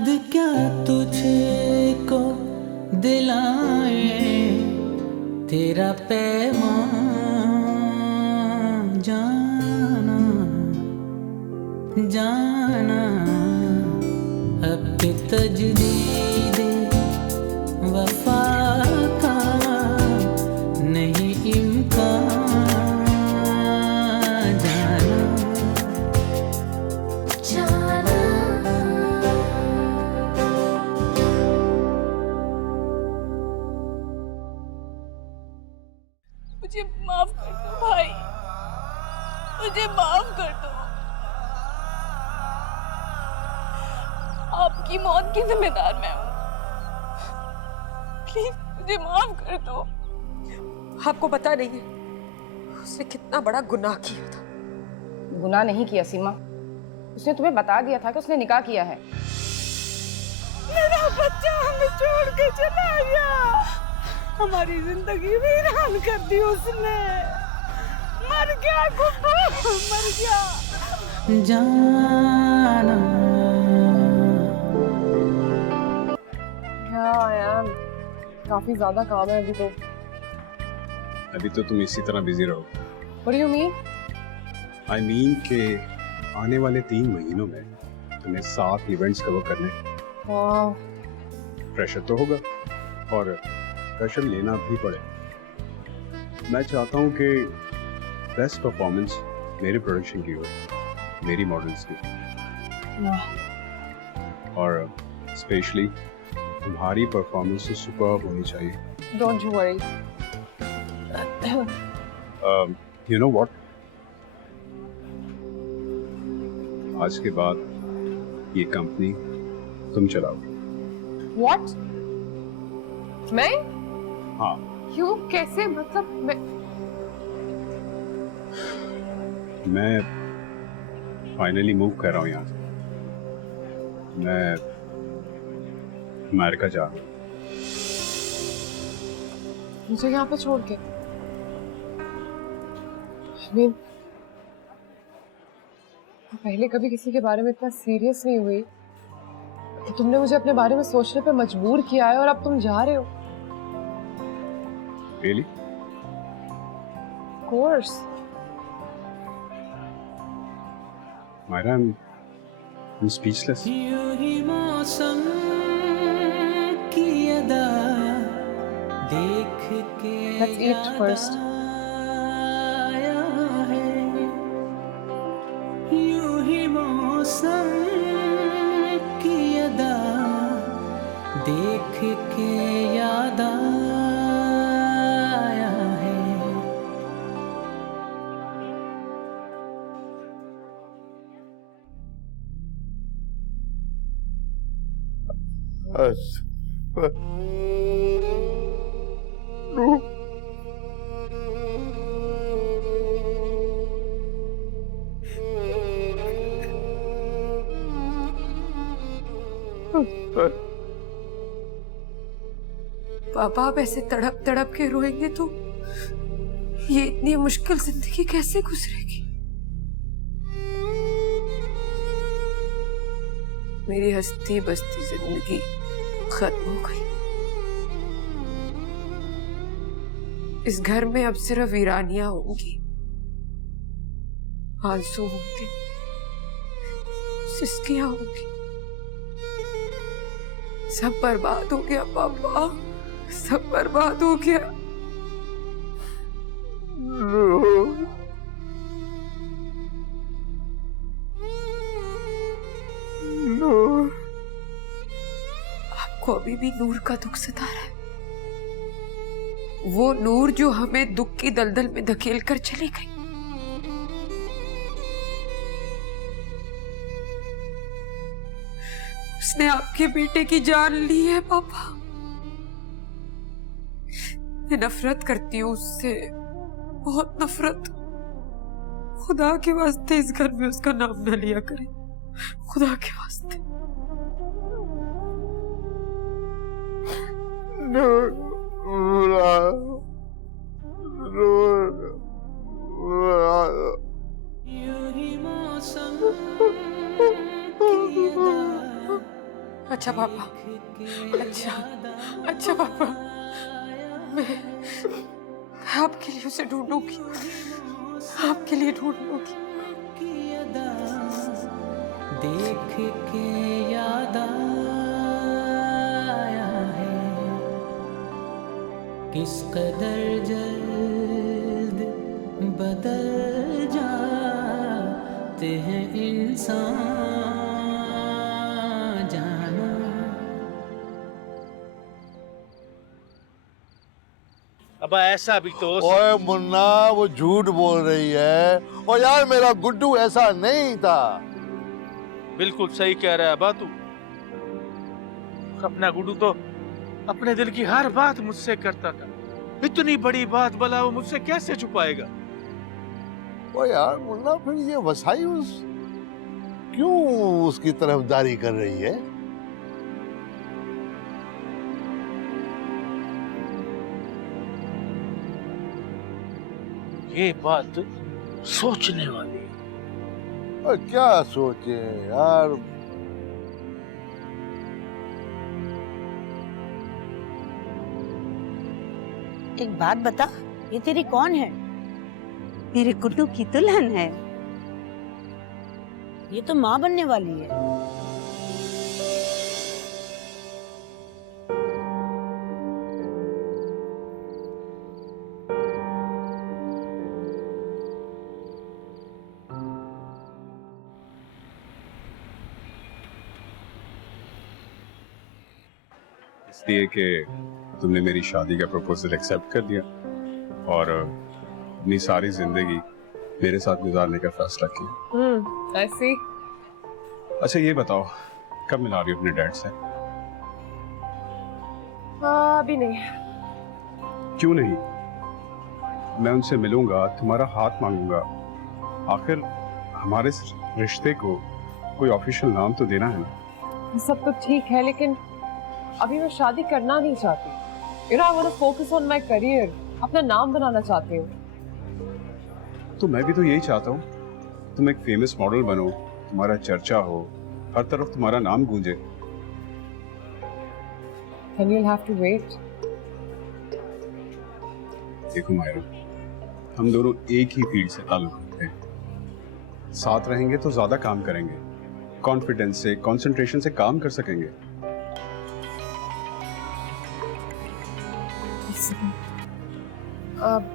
याद क्या तुझको दिलाए तेरा पैगाम जाना जाना अब के तजदीद वफा का नहीं इम्कान जाना जाना। मुझे माफ कर दो भाई, मुझे माफ कर दो। आपकी मौत की जिम्मेदार मैं हूँ, प्लीज मुझे माफ कर दो। आपको पता नहीं है उसने कितना बड़ा गुनाह किया था। गुनाह नहीं किया सीमा, उसने तुम्हें बता दिया था कि उसने निकाह किया है। मेरा बच्चा हमें छोड़ के चला गया, हमारी जिंदगी वीरान कर दी उसने। मर गया गुड्डू, मर गया। जाना यार काफी ज्यादा काम है अभी तो। अभी तो तुम इसी तरह बिजी रहो। What do you mean? I mean कि आने वाले 3 महीनों में तुम्हें 7 इवेंट्स कवर करने। प्रेशर तो होगा और प्रेशर लेना भी पड़े। मैं चाहता हूँ कि बेस्ट परफॉर्मेंस मेरे प्रोडक्शन की हो, मेरी मॉडल्स की, और स्पेशली तुम्हारी परफॉर्मेंस तो सुपर्ब होनी चाहिए। Don't you worry. You know what? आज के बाद ये कंपनी तुम चलाओ। What? मैं? हाँ, क्यों? कैसे? मतलब मैं फाइनली मूव कर रहा हूँ यहाँ से। मैं अमेरिका जा रहा हूँ। मुझे यहाँ पे छोड़ के? I mean, पहले कभी किसी के बारे में इतना सीरियस नहीं हुई कि तुमने मुझे अपने बारे में सोचने पे मजबूर किया है और अब तुम जा रहे हो। Really? Of course. Myra, I'm speechless. यूं ही मौसम की अदा देख के Let's eat first. आया है, यूं ही मौसम की अदा देख के याद आया है। पापा आप ऐसे तड़प तड़प के रोएंगे तो ये इतनी मुश्किल जिंदगी कैसे गुजरेगी? मेरी हंसती बसती जिंदगी खत्म हो गई। इस घर में अब सिर्फ वीरानियां होंगी, आंसू होंगे, सिसकियां होंगी। सब बर्बाद हो गया पापा, सब बर्बाद हो गया। आपको अभी भी नूर का दुख सता रहा है? वो नूर जो हमें दुख की दलदल में धकेल कर चली गई। उसने आपके बेटे की जान ली है पापा। मैं नफरत करती हूँ उससे, बहुत नफरत। खुदा के वास्ते इस घर में उसका नाम न लिया करें, खुदा के वास्ते। अच्छा पापा, अच्छा अच्छा पापा, मैं आपके लिए उसे ढूंढूंगी, आपके लिए ढूंढूंगी। देख के याद आया है किस कदर जल्द बदल जाते हैं इंसान जाना। अब ऐसा भी तो ओए मुन्ना, वो झूठ बोल रही है। और यार मेरा गुड्डू ऐसा नहीं था। बिल्कुल सही कह रहा है बा तू। अपना गुड्डू तो अपने दिल की हर बात मुझसे करता था। इतनी बड़ी बात भला वो मुझसे कैसे छुपाएगा? ओ यार मुन्ना, फिर ये वसाई क्यों उसकी तरफदारी कर रही है? ये बात सोचने वाली है। और क्या सोचे यार। एक बात बता, ये तेरी कौन है? मेरे गुड्डू की दुल्हन है। ये तो माँ बनने वाली है। इसलिए कि तुमने मेरी शादी का प्रपोजल एक्सेप्ट कर दिया और अपनी सारी जिंदगी मेरे साथ गुजारने का फैसला किया। I see. अच्छा ये बताओ, कब मिला रही हो अपने डैड से? अभी नहीं। क्यों नहीं? मैं उनसे मिलूंगा, तुम्हारा हाथ मांगूंगा। आखिर हमारे इस रिश्ते को कोई ऑफिशियल नाम तो देना है ना। सब तो ठीक है, लेकिन अभी मैं शादी करना नहीं चाहती। You know, I want to focus on my career. अपना नाम बनाना चाहती हूँ। तो मैं भी तो यही चाहता हूँ, तुम एक फेमस मॉडल बनो, तुम्हारा चर्चा हो, हर तरफ तुम्हारा नाम गूंजे। Then you'll have to wait. देखो मायरा, हम दोनों एक ही फील्ड से ताल्लुक रखते हैं। साथ रहेंगे तो ज्यादा काम करेंगे, कॉन्फिडेंस से, कंसंट्रेशन से काम कर सकेंगे।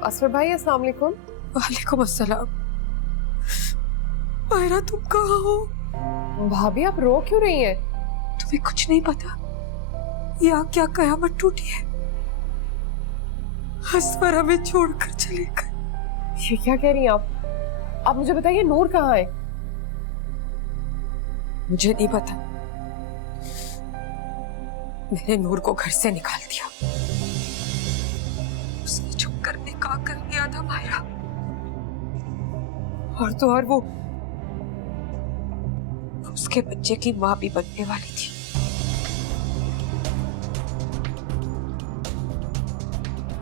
असफर भाई, अस्सलाम वालेकुम। वालेकुम अस्सलाम। मायरा तुम कहाँ हो? भाभी आप रो क्यों रही हैं? तुम्हें कुछ नहीं पता, यहाँ क्या कयामत टूटी है। असफर हमें छोड़कर चले गए। ये क्या कह रही हैं आप मुझे बताइए, नूर कहाँ है? मुझे नहीं पता, मैंने नूर को घर से निकाल दिया। उसने जो करने का कर दिया था मायरा। और तो और वो उसके बच्चे की माँ भी बनने वाली थी।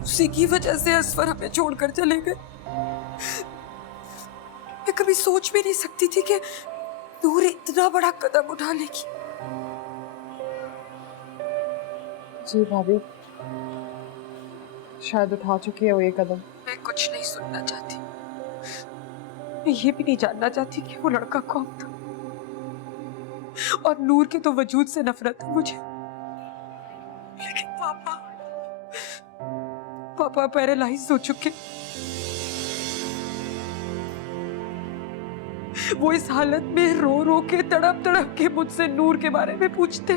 उसी की वजह से असफर हमें छोड़कर चले गए। मैं कभी सोच भी नहीं सकती थी कि नूर इतना बड़ा कदम उठा लेगी। जी भाभी, शायद उठा चुकी है वो ये कदम। मैं कुछ नहीं सुनना चाहती, मैं ये भी नहीं जानना चाहती कि वो लड़का कौन था। और नूर के तो वजूद से नफरत है मुझे, लेकिन पापा पैरालाइज हो चुके। वो इस हालत में रो रो के, तड़प तड़प के मुझसे नूर के बारे में पूछते।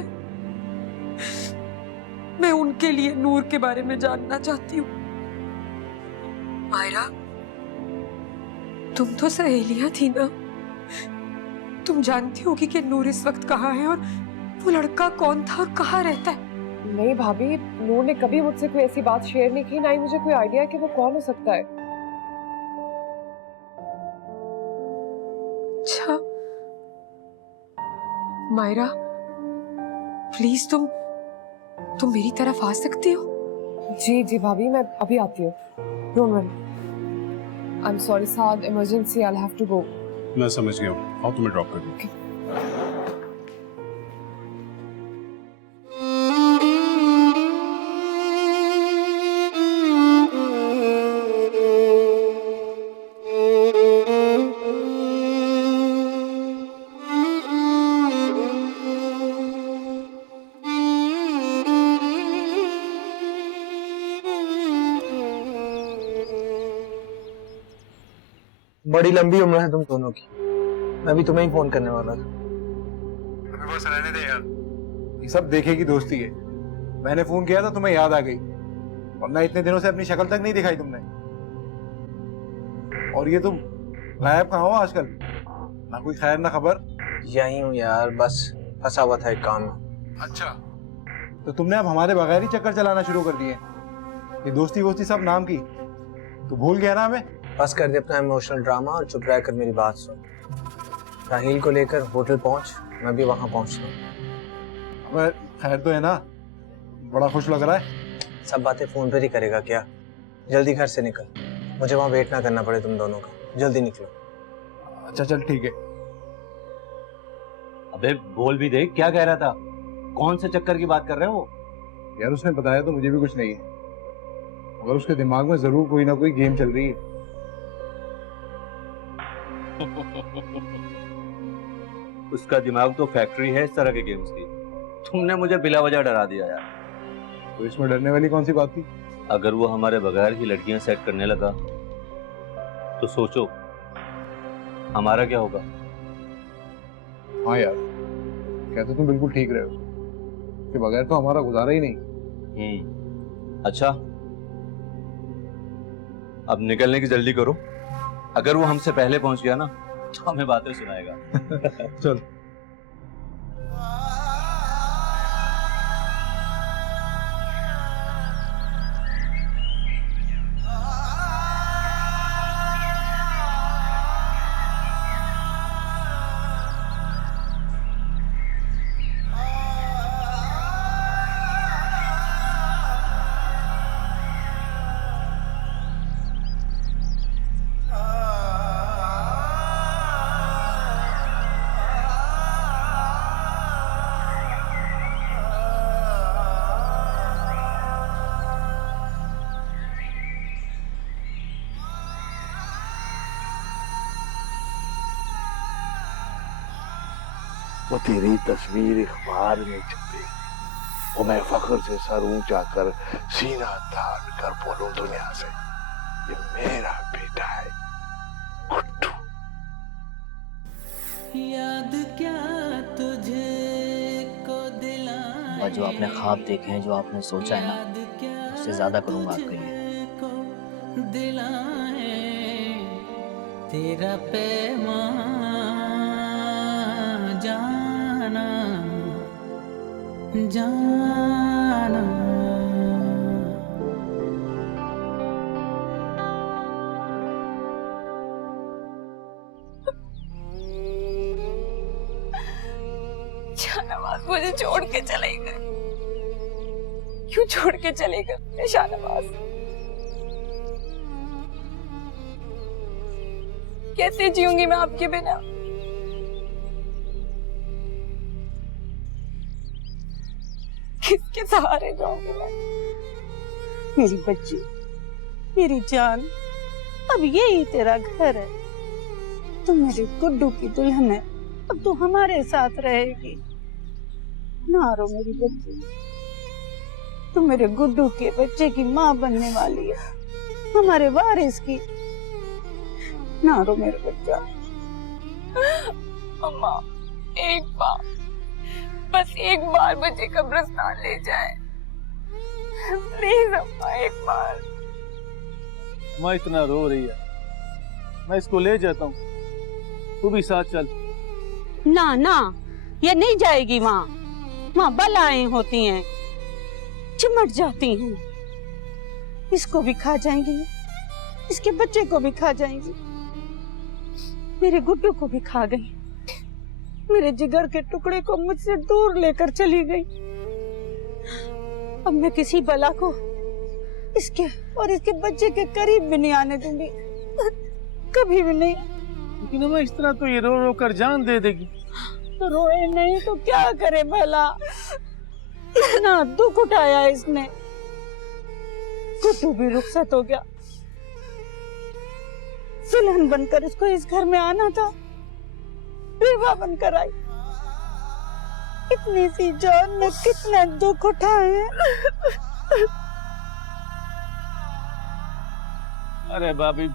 मैं उनके लिए नूर के बारे में जानना चाहती हूँ। मायरा, तुम तो सहेलियां थी ना, तुम जानती होगी कि नूर इस वक्त कहाँ है और वो लड़का कौन था और कहाँ रहता है। नहीं भाभी, नूर ने कभी मुझसे कोई ऐसी बात शेयर नहीं की, ना ही मुझे कोई आइडिया कि वो कौन हो सकता है। अच्छा मायरा, प्लीज तुम मेरी तरफ आ सकती हो? जी जी भाभी, मैं अभी आती हूँ। Don't worry. I am sorry Saad, emergency, I will have to go. मैं समझ गया हूँ, आओ तुम्हें ड्रॉप कर दूँ। Okay. मायरा, तुम कहाँ हो? भाभी आप रो क्यों रही हैं? तुम्हें कुछ नहीं पता, ये क्या कयामत टूटी है। बड़ी लंबी उम्र है तुम दोनों की। मैं भी तुम्हें ही फोन करने वाला था। अभी बस रहने दे यार, ये सब देखेगी दोस्ती है। मैंने फोन किया था, तुम्हें याद आ गई, वरना इतने दिनों से अपनी शक्ल तक नहीं दिखाई तुमने। और ये तुम गायब कहाँ हो आजकल? ना कोई खैर ना खबर। यही हूँ यार, बस फंसा हुआ था एक काम में। अच्छा, तो तुमने अब हमारे बगैर ही चक्कर चलाना शुरू कर दिए। ये दोस्ती वोस्ती सब नाम की, तो भूल गया ना हमें? बस कर दे अपना इमोशनल ड्रामा और चुप रह कर मेरी बात सुन। राहील को लेकर होटल पहुंच, मैं भी वहां पहुंचता हूँ। अबे खैर तो है ना? बड़ा खुश लग रहा है। सब बातें फोन पर ही करेगा क्या? जल्दी घर से निकल, मुझे वहां वेट ना करना पड़े तुम दोनों का। जल्दी निकलो। अच्छा चल ठीक है। अबे बोल भी दे, क्या कह रहा था? कौन से चक्कर की बात कर रहे हो? यार उसने बताया तो मुझे भी कुछ नहीं है, मगर उसके दिमाग में जरूर कोई ना कोई गेम चल रही है। उसका दिमाग तो फैक्ट्री है इस तरह के गेम्स की। तुमने मुझे बिला वजह डरा दिया यार। तो इसमें डरने वाली कौन सी बात थी? अगर वो हमारे बगैर ही लड़कियां सेट करने लगा तो सोचो हमारा क्या होगा। हाँ यार, कहते तुम बिल्कुल ठीक रहे हो, कि बगैर तो हमारा गुजारा ही नहीं। अच्छा, अब निकलने की जल्दी करो। अगर वो हमसे पहले पहुंच गया ना तो हमें बातें सुनाएगा। चल। वो तेरी तस्वीर अखबार में छपी, वो मैं फख्र से सर ऊंचा कर सीना तान कर बोलूं दुनिया से, ये मेरा बेटा है गुड्डू। याद क्या तुझे को दिलाए, और जो आपने ख्वाब देखे हैं, जो आपने सोचा है ना, उससे ज्यादा करूंगा आपके लिए। को दिलाए तेरा पैमान जाना जाना। शाहनवाज मुझे छोड़ के चले गए। क्यों छोड़ के चले गए शाहनवाज? कैसे जीऊंगी मैं आपके बिना? किसके सहारे जाऊंगी मैं? मेरी बच्ची, मेरी जान, अब यही तेरा घर है। तू मेरे गुड्डू की दुल्हन है, अब तू हमारे साथ रहेगी। ना रो मेरी बच्ची, तू मेरे गुड्डू के बच्चे की माँ बनने वाली है, हमारे वारिस की। ना रो मेरा बच्चा। अम्मा, एक बार, बस एक बार मुझे कब्रिस्तान ले जाए प्लीज अम्मा, एक बार। माँ इतना रो रही है, मैं इसको ले जाता हूँ, तू भी साथ चल। ना ना, ये नहीं जाएगी माँ। माँ बलाएं होती हैं, चिमट जाती हैं। इसको भी खा जाएंगी, इसके बच्चे को भी खा जाएंगी, मेरे गुड्डू को भी खा गई। मेरे जिगर के टुकड़े को मुझसे दूर लेकर चली गई। अब मैं किसी बला को इसके और इसके बच्चे के करीब भी नहीं आने दूंगी, कभी भी नहीं। लेकिन मैं इस तरह तो ये रो रो कर जान दे देगी। तो रोए नहीं तो क्या करे भला? ना दुख उठाया इसने। गुड्डू भी रुखसत हो गया, दुल्हन बनकर इसको इस घर में आना था, बेवा बनकर आई। इतनी सी जान में कितने दुख उठाए हैं। अरे भाभी,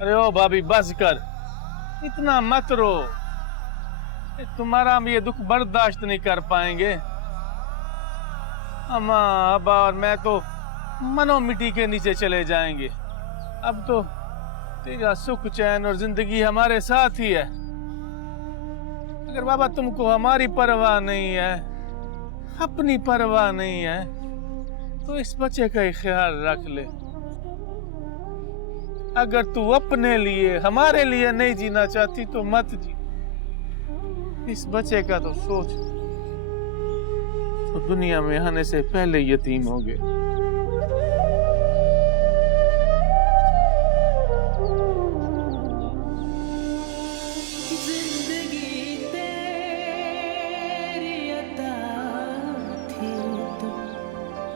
अरे ओ भाभी बस कर, इतना मत रो। तुम्हारा हम ये दुख बर्दाश्त नहीं कर पाएंगे। अम्मा अब्बा और मैं तो मनो मिट्टी के नीचे चले जाएंगे। अब तो तेरा सुख चैन और जिंदगी हमारे साथ ही है। अगर बाबा तुमको हमारी परवाह नहीं है, अपनी परवाह नहीं है, तो इस बच्चे का ही ख्याल रख ले। अगर तू अपने लिए हमारे लिए नहीं जीना चाहती तो मत जी। इस बच्चे का तो सोच, तो दुनिया में आने से पहले यतीम हो गए।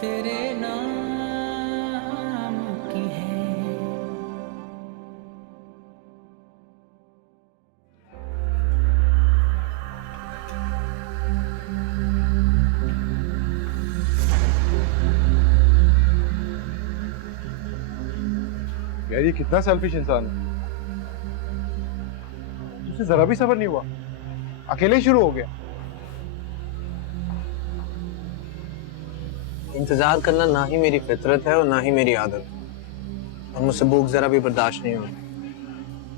तेरे नाम की है। यार ये कितना सेल्फिश इंसान है, उसे जरा भी सब्र नहीं हुआ, अकेले ही शुरू हो गया। इंतजार करना ना ही मेरी फितरत है और ना ही मेरी आदत, और मुझसे भूख जरा भी बर्दाश्त नहीं होती।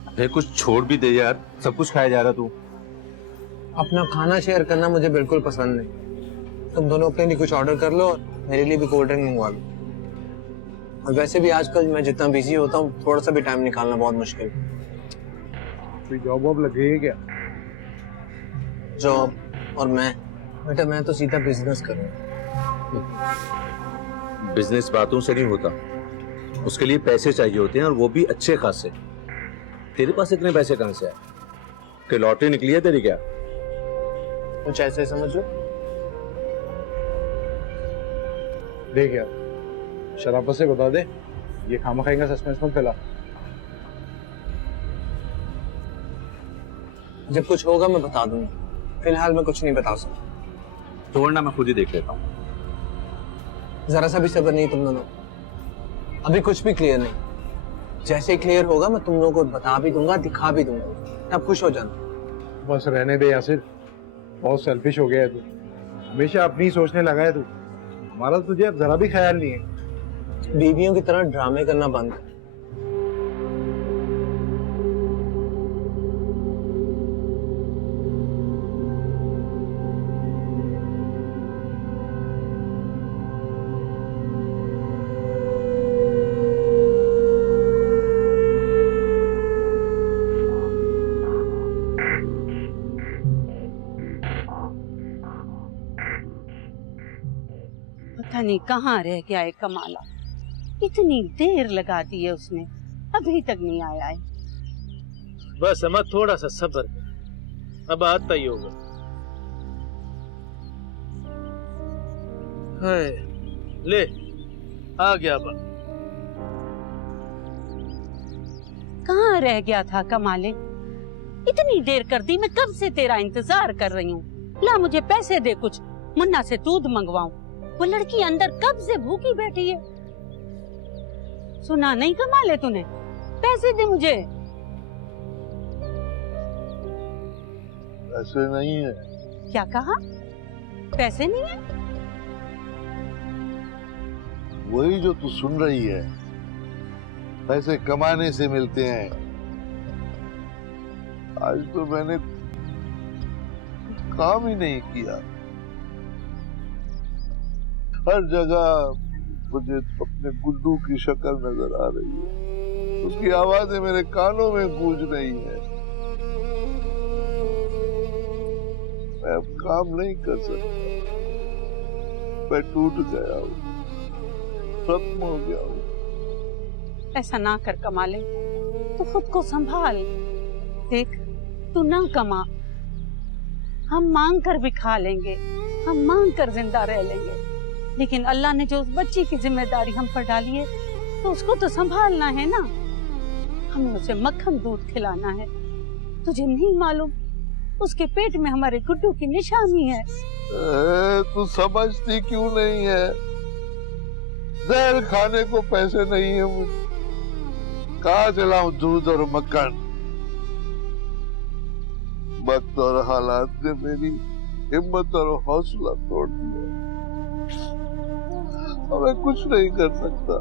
अरे कुछ छोड़ भी दे यार, सब कुछ खाया जा रहा तू। अपना खाना शेयर करना मुझे बिल्कुल पसंद नहीं। तुम दोनों अपने लिए कुछ ऑर्डर कर लो और मेरे लिए भी कोल्ड ड्रिंक मंगवा लो। और वैसे भी आजकल मैं जितना बिजी होता हूँ, थोड़ा सा भी टाइम निकालना बहुत मुश्किल है। कोई जॉब वॉब लगी है क्या? जॉब और मैं, बेटा मैं तो सीधा बिजनेस करूँगा। बिजनेस बातों से नहीं होता, उसके लिए पैसे चाहिए होते हैं, और वो भी अच्छे खासे। तेरे पास इतने पैसे कहां से आए? कि लॉटरी निकली है तेरी क्या? कुछ ऐसे समझ लो। देख यार, शराफत से बता दे, ये खामा खाएगा सस्पेंस मत फैला। जब कुछ होगा मैं बता दूंगा, फिलहाल मैं कुछ नहीं बता सकता। छोड़ना, मैं खुद ही देख लेता हूँ। जरा सा भी सब्र नहीं तुम दोनों, अभी कुछ भी क्लियर नहीं। जैसे ही क्लियर होगा मैं तुम लोगों को बता भी दूंगा, दिखा भी दूंगा, तब खुश हो जाना। बस रहने दे यासिर, बहुत सेल्फिश हो गया है तू, हमेशा अपनी ही सोचने लगा है तू। हमारा तुझे अब जरा भी ख्याल नहीं है। बीवियों की तरह ड्रामे करना बंद कर। पता नहीं कहाँ रह गया है कमाला, इतनी देर लगा दी है उसने, अभी तक नहीं आया है। बस अम्मा थोड़ा सा सब्र, अब आता ही होगा। हाय, ले आ गया बा। कहाँ रह गया था कमाले, इतनी देर कर दी, मैं कब से तेरा इंतजार कर रही हूँ। ला मुझे पैसे दे, कुछ मुन्ना से दूध मंगवाऊं, वो लड़की अंदर कब से भूखी बैठी है। सुना नहीं कमाले तूने, पैसे दे मुझे। पैसे नहीं है। क्या कहा? पैसे नहीं है? वही जो तू सुन रही है, पैसे कमाने से मिलते हैं। आज तो मैंने काम ही नहीं किया, हर जगह मुझे अपने गुड्डू की शक्ल नजर आ रही है, उसकी आवाजें मेरे कानों में गूंज रही है। मैं अब काम नहीं कर सकता, मैं टूट गया हूँ, खत्म हो गया हूँ। ऐसा ना कर कमाले, तू खुद को संभाल। देख तू ना कमा, हम मांग कर भी खा लेंगे, हम मांग कर जिंदा रह लेंगे, लेकिन अल्लाह ने जो उस बच्ची की जिम्मेदारी हम पर डाली है, तो उसको तो संभालना है ना। हमें उसे मक्खन दूध खिलाना है। तुझे नहीं मालूम उसके पेट में हमारे गुड्डू की निशानी है। तू समझती क्यों नहीं है? जहर खाने को पैसे नहीं है मुझे, कहाँ चलाऊं दूध और मक्खन। वक्त और हालात ने मेरी हिम्मत और हौसला तोड़ दिया। अब मैं कुछ नहीं कर सकता।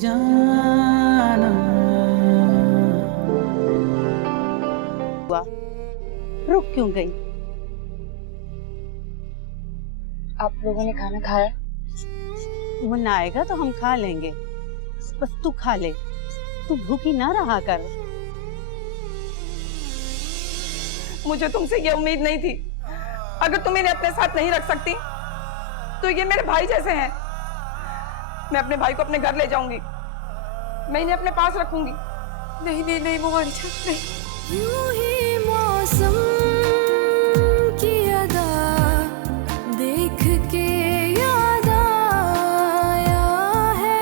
जाना रुक क्यों गई? आप लोगों ने खाना खाया? मुन्ना आएगा तो हम खा लेंगे, बस तू खा ले, तू भूखी ना रहा कर। मुझे तुमसे ये उम्मीद नहीं थी। अगर तुम इन्हें अपने साथ नहीं रख सकती तो ये मेरे भाई जैसे हैं। मैं अपने भाई को अपने घर ले जाऊंगी, मैं इन्हें अपने पास रखूंगी। नहीं नहीं नहीं मोमानी जान, नहीं। यूं ही मौसम की अदा देख के याद आया है,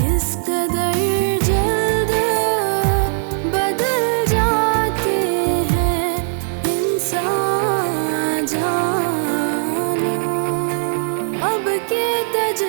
किस कदर जल्द बदल जाते हैं इंसान। जानो अब के तज